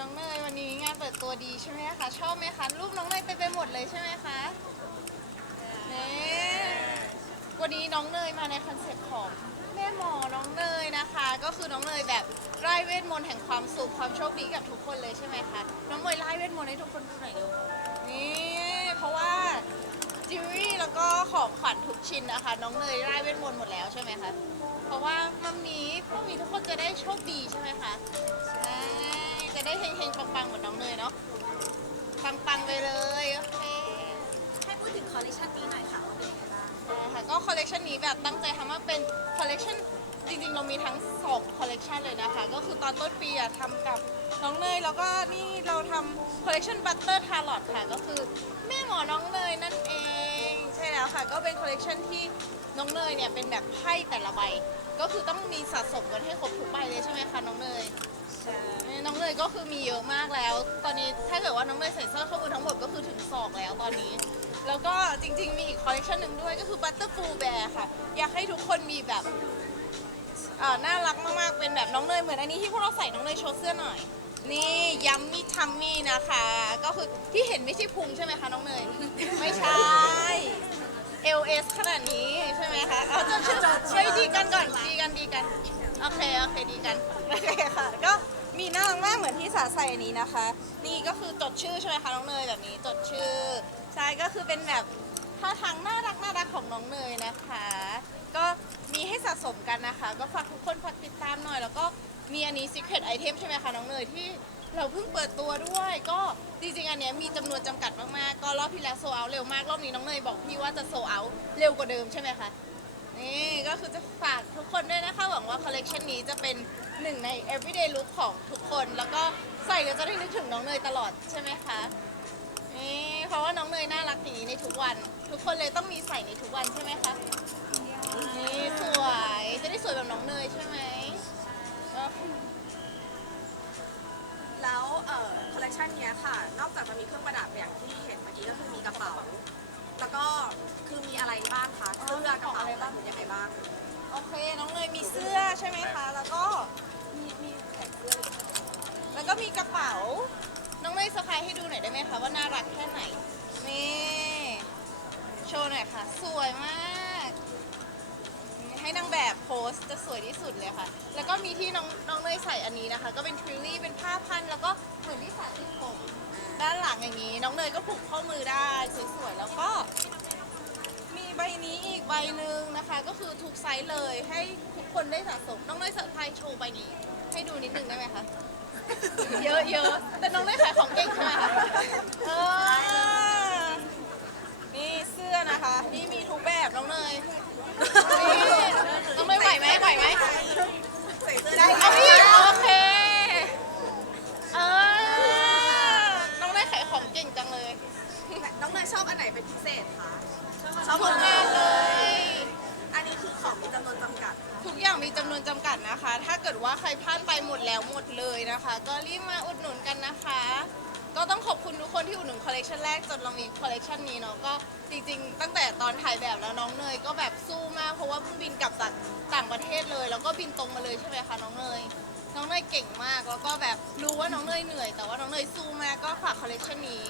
น้องเนยวันนี้งานเปิดตัวดีใช่ไหมคะชอบไหมคะรูปน้องเนยเต็มไปหมดเลยใช่ไหมคะนี่วันนี้น้องเนยมาในคอนเซ็ปต์ของแม่หมอน้องเนยนะคะ ก็คือน้องเนยแบบไล่เวทมนต์แห่งความสุขความโชคดีกับทุกคนเลยใช่ไหมคะน้องเนยไล่เวทมนต์ให้ทุกคนดูหน่อยเร็วนี่เพราะว่าจิวเวลรี่แล้วก็ของขวัญทุกชิ้นนะคะ น้องเนยไล่เวทมนต์หมดแล้วใช่ไหมคะเพราะว่ามัมมีพวกมีทุกคนจะได้โชคดีใช่ไหมคะใช่จะ ได้เฮงๆ ปังๆ เหมือนน้องเนยเนาะ ปังๆ ไปเลย โอเคให้พูดถึงคอลเลคชันนี้หน่อยค่ะว่าเป็นยังไงบ้างได้ค่ะ ก็คอลเลกชันนี้แบบตั้งใจทำมาเป็นคอลเลกชันจริงๆ เรามีทั้ง2คอลเลกชันเลยนะคะ ก็คือตอนต้นปีอะทำกับน้องเนย แล้วก็นี่เราทำคอลเลกชันบัตเตอร์ทาร์ลอตค่ะ ก็คือแม่หมอน้องเนยนั่นเอง ใช่แล้วค่ะ ก็เป็นคอลเลกชันที่น้องเนยเนี่ยเป็นแบบไพ่แต่ละใบ ก็คือต้องมีสะสมกันให้ครบทุกใบเลยใช่ไหมคะน้องเนย น้องเนยก็คือมีเยอะมากแล้ว ตอนนี้ถ้าเกิดว่าน้องเนยใส่เสื้อข้อมือทั้งหมดก็คือถึงศอกแล้วตอนนี้ แล้วก็จริงๆมีอีกคอลเลคชันหนึ่งด้วยก็คือ Butterful Bear ค่ะ อยากให้ทุกคนมีแบบเอ่อน่ารักมากๆ เป็นแบบน้องเนยเหมือนอันนี้ที่พวกเราใส่น้องเนยโชว์เสื้อหน่อย นี่ยัมมี่ทัมมี่นะคะ ก็คือที่เห็นไม่ใช่พุงใช่ไหมคะน้องเนย ไม่ใช่ LS ขนาดนี้ใช่ไหมคะเอาจดชื่อเฮ้ยดีกันก่อนดีกันดีกัน โอเค โอเค ดีกัน โอเคค่ะ ก็ มีน่ารักมากเหมือนที่สาใส่อันนี้นะคะ นี่ก็คือจดชื่อใช่ไหมคะน้องเนยแบบนี้จดชื่อใช่ก็คือเป็นแบบท่าทางน่ารักน่ารักของน้องเนยนะคะ ก็มีให้สะสมกันนะคะ ก็ฝากทุกคนฝากติดตามหน่อย แล้วก็มีอันนี้ secret item ใช่ไหมคะน้องเนยที่เราเพิ่งเปิดตัวด้วย ก็จริงๆอันเนี้ยมีจำนวนจำกัดมากๆ ก็รอบที่แล้วโซเอาเร็วมาก รอบนี้น้องเนยบอกพี่ว่าจะโซเอาเร็วกว่าเดิมใช่ไหมคะ นี่ก็คือจะฝากทุกคนด้วยนะคะ หวังว่าคอลเลกชันนี้จะเป็นหนึ่งใน everyday look ของทุกคน แล้วก็ใส่แล้วจะได้นึกถึงน้องเนยตลอดใช่ไหมคะนี่เพราะว่าน้องเนยน่ารักอย่างนี้ในทุกวัน ทุกคนเลยต้องมีใส่ในทุกวันใช่ไหมคะนี่สวยจะได้สวยแบบน้องเนยใช่ไหมแล้วเอ่อคอลเลคชันเนี้ยค่ะ นอกจากจะมีเครื่องประดับอย่างที่เห็นเมื่อกี้ก็คือมีกระเป๋า คะเสื้อกระเป๋าอะไรบ้างหรือยังไงบ้าง โอเค น้องเนยมีเสื้อใช่ไหมคะ แล้วก็มีมีแขนเสื้อแล้วก็มีกระเป๋า น้องเนยสะพายให้ดูหน่อยได้ไหมคะว่าน่ารักแค่ไหน นี่ โชว์หน่อยค่ะ สวยมาก ให้นางแบบโพสจะสวยที่สุดเลยค่ะ แล้วก็มีที่น้องน้องเนยใส่อันนี้นะคะ ก็เป็นทริลลี่เป็นผ้าพัน แล้วก็เหมือนที่สาติดผม ด้านหลังอย่างนี้ น้องเนยก็ผูกข้อมือได้สวยๆ แล้วก็ ใบนี้อีกใบหนึ่งนะคะ ก็คือทุกไซส์เลยให้ทุกคนได้สะสมน้องเนยสะพายโชว์ใบนี้ ให้ดูนิดนึงได้ไหมคะ เยอะเยอะแต่น้องเนยขายของเก่งใช่ไหมคะเออนี่เสื้อนะคะ นี่มีทุกแบบน้องเนยนี่น้องเนยไหวไหมไหวไหม ใส่เสื้อได้ได้เนุนกันนะคะ ก็ต้องขอบคุณทุกคนที่อุดหนุนคอลเลกชันแรกจนเรามีคอลเลกชันนี้เนาะก็จริงๆ ตั้งแต่ตอนถ่ายแบบแล้วน้องเนยก็แบบสู้มากเพราะว่าเพิ่งบินกลับจากต่างประเทศเลย แล้วก็บินตรงมาเลยใช่ไหมคะน้องเนยน้องเนยเก่งมากแล้วก็แบบรู้ว่าน้องเนยเหนื่อย แต่ว่าน้องเนยสู้มากก็ฝากคอลเลกชันนี้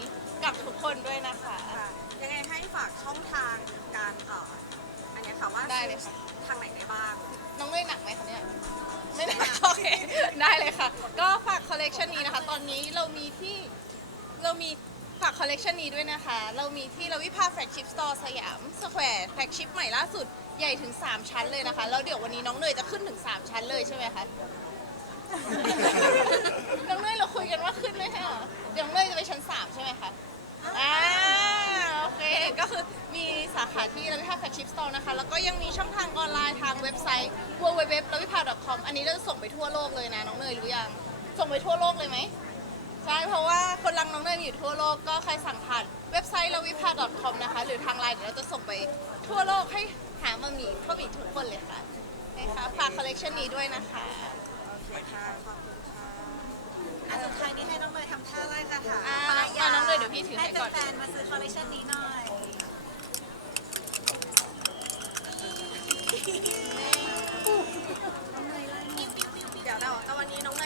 กับทุกคนด้วยนะคะ ค่ะยังไงให้ฝากช่องทางการเอ่ออันเนี้ยค่ะว่าได้เลยค่ะ ทางไหนได้บ้าง น้องเนยหนักไหมคะเนี่ย ไม่หนักโอเค ได้เลยค่ะ ก็ฝากคอลเลกชันนี้นะคะ ตอนนี้เรามีที่เรามีฝากคอลเลกชันนี้ด้วยนะคะ เรามีที่เราวิภาแฟลกชิพสโตร์สยามสแควร์แฟลกชิพใหม่ล่าสุดใหญ่ถึง 3 ชั้นเลยนะคะ แล้วเดี๋ยววันนี้น้องเนยจะขึ้นถึง 3 ชั้นเลยใช่ไหมคะ น้องเนยเราคุยกันว่าขึ้นไหมคะเดี๋ยวน้องเนยจะไปชั้น 3 ใช่ไหมคะอ่า โอเคก็คือมีสาขาที่เราวิภาแฟลกชิพสโตร์นะคะ แล้วก็ยังมีช่องทางออนไลน์ทางเว็บไซต์ www ลวิภา .com อันนี้เราจะส่งไปทั่วโลกเลยนะ น้องเนยรู้ยัง ส่งไปทั่วโลกเลยไหมใช่ เพราะว่าคนรังน้องเนยมีอยู่ทั่วโลก ก็ใครสั่งผ่านเว็บไซต์ลวิภา .com นะคะ หรือทางไลน์เดี๋ยวเราจะส่งไปทั่วโลกให้หามามีพ่อบีทุกคนเลยค่ะนะคะฝากคอลเลกชันนี้ด้วยนะคะโอเคค่ะขอบคุณค่ะอันสุดท้ายนี้ให้น้องเนยทำท่าไล่คาถาอ่าป้ายยาอ่าน้องเนยเดี๋ยวพี่ถือให้ก่อน แฟนๆมาซื้อคอลเลคชันนี้หน่อย เดี๋ยวเราแต่วันนี้น้องเนย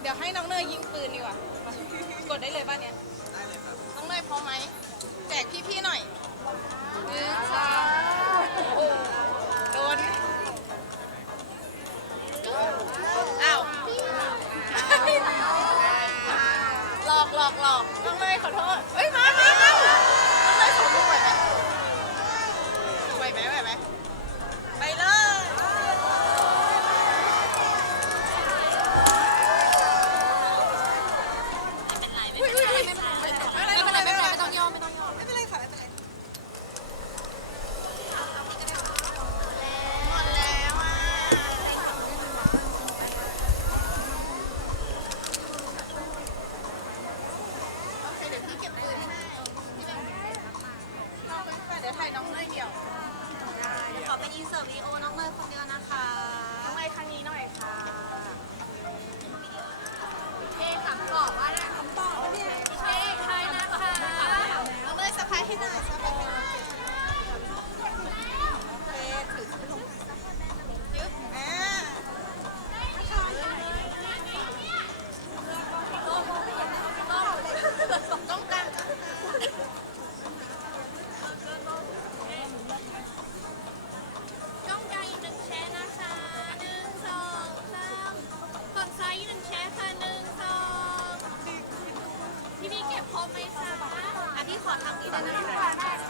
เดี๋ยวให้น้องเนยยิงปืนดีกว่ากดได้เลยป่ะเนี่ย ได้เลยครับ น้องเนยพร้อมไหม แจกพี่ๆหน่อยหนึ่งสองโอ้โดนอ้าวหลอกหลอกหลอกน้องเนยขอโทษเฮ้ยมามามาน้องเนยสองลูกไหวไหมไหวไหมไหวไหมไปเลยอุ้ยอุ้ยอุ้ยไม่เป็นไรไม่เป็นไรไม่เป็นไรไม่ต้องย่อไม่ต้องย่อไม่เป็นไรค่ะไม่เป็นไรหมดแล้วอะ โอเคเดี๋ยวพี่เก็บปืนให้พี่แบงค์เอาไปไปเดี๋ยวถ่ายน้องเนยเดี่ยวเดี๋ยวขอเป็นอินเสิร์ตวิดีโอน้องเนยคนเดียวนะคะน้องเนยครั้งนี้หน่อยค่ะเอ๊ะถามตอบว่าได้คำตอบเนี่ยเอ๊ะใครนะคะน้องเนยสะพายให้หน่อยสะพายให้หน่อย ไหมคะอะพี่ขอทางนี้ได้นะคะ